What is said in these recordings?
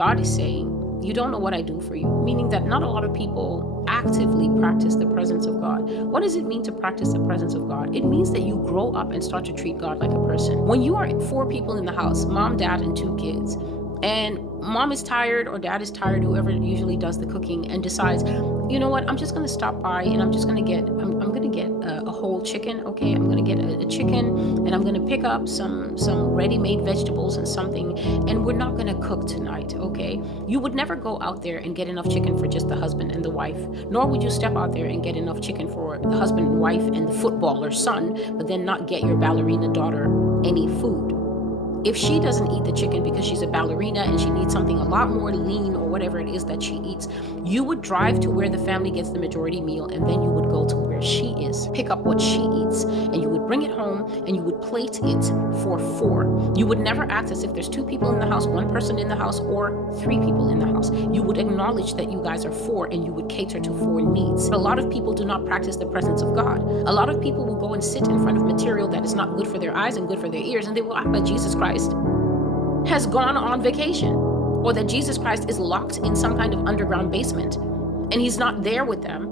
God is saying, you don't know what I do for you, meaning that not a lot of people actively practice the presence of God. What does it mean to practice the presence of God? It means that you grow up and start to treat God like a person. When you are 4 people in the house, mom, dad, and 2 kids, and mom is tired or dad is tired, whoever usually does the cooking, and decides, you know what, I'm just going to stop by and I'm going to get a whole chicken. Okay, I'm going to get a chicken, and I'm going to pick up some ready-made vegetables and something, and we're not going to cook tonight. Okay, you would never go out there and get enough chicken for just the husband and the wife, nor would you step out there and get enough chicken for the husband and wife and the footballer son, but then not get your ballerina daughter any food. If she doesn't eat the chicken because she's a ballerina and she needs something a lot more lean or whatever it is that she eats, you would drive to where the family gets the majority meal, and then you would go to where she is, pick up what she eats, and you would bring it home and you would plate it for 4. You would never act as if there's 2 people in the house, 1 person in the house, or 3 people in the house. You would acknowledge that you guys are 4 and you would cater to 4 needs. A lot of people do not practice the presence of God. A lot of people will go and sit in front of material that is not good for their eyes and good for their ears, and they will act like Jesus Christ has gone on vacation, or that Jesus Christ is locked in some kind of underground basement and he's not there with them,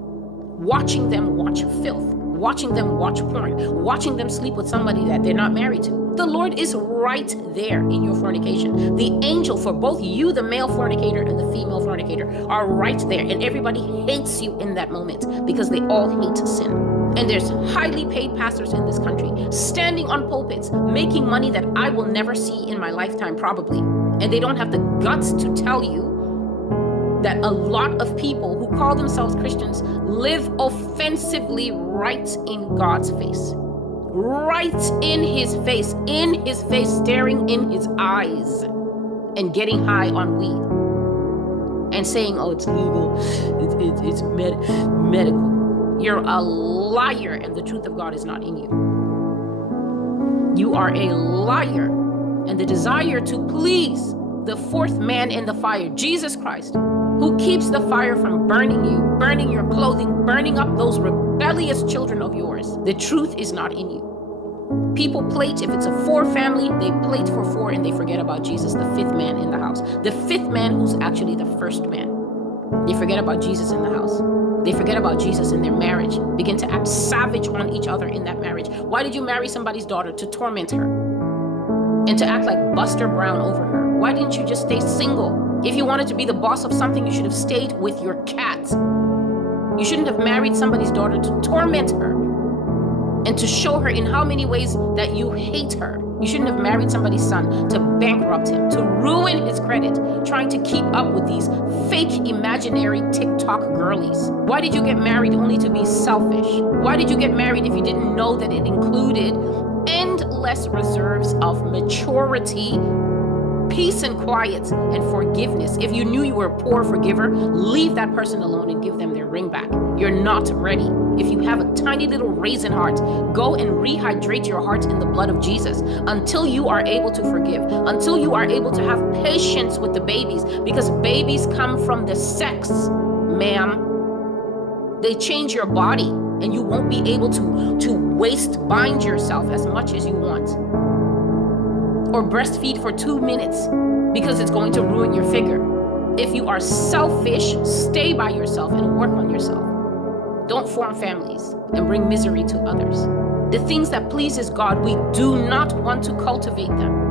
watching them watch filth, watching them watch porn, watching them sleep with somebody that they're not married to. The Lord is right there in your fornication. The angel for both you, the male fornicator, and the female fornicator, are right there, and everybody hates you in that moment because they all hate sin. And there's highly paid pastors in this country standing on pulpits making money that I will never see in my lifetime, probably. And they don't have the guts to tell you that a lot of people who call themselves Christians live offensively right in God's face. Right in his face, staring in his eyes, and getting high on weed and saying, oh, it's legal, it's medical. You're a liar, and the truth of God is not in you. You are a liar, and the desire to please the 4th man in the fire, Jesus Christ, who keeps the fire from burning you, burning your clothing, burning up those rebellious children of yours. The truth is not in you. People plate, if it's a 4 family, they plate for 4 and they forget about Jesus, the 5th man in the house. The 5th man who's actually the 1st man. They forget about Jesus in the house. They forget about Jesus in their marriage, begin to act savage on each other in that marriage. Why did you marry somebody's daughter? To torment her and to act like Buster Brown over her. Why didn't you just stay single? If you wanted to be the boss of something, you should have stayed with your cat. You shouldn't have married somebody's daughter to torment her and to show her in how many ways that you hate her. You shouldn't have married somebody's son to bankrupt him, to ruin his credit, trying to keep up with these fake imaginary TikTok girlies. Why did you get married only to be selfish? Why did you get married if you didn't know that it included endless reserves of maturity, peace and quiet, and forgiveness? If you knew you were a poor forgiver, leave that person alone and give them their ring back. You're not ready. If you have a tiny little raisin heart, go and rehydrate your heart in the blood of Jesus until you are able to forgive, until you are able to have patience with the babies, because babies come from the sex, ma'am. They change your body, and you won't be able to bind yourself as much as you want, or breastfeed for 2 minutes because it's going to ruin your figure. If you are selfish, stay by yourself and work on yourself. Don't form families and bring misery to others. The things that pleases God, we do not want to cultivate them.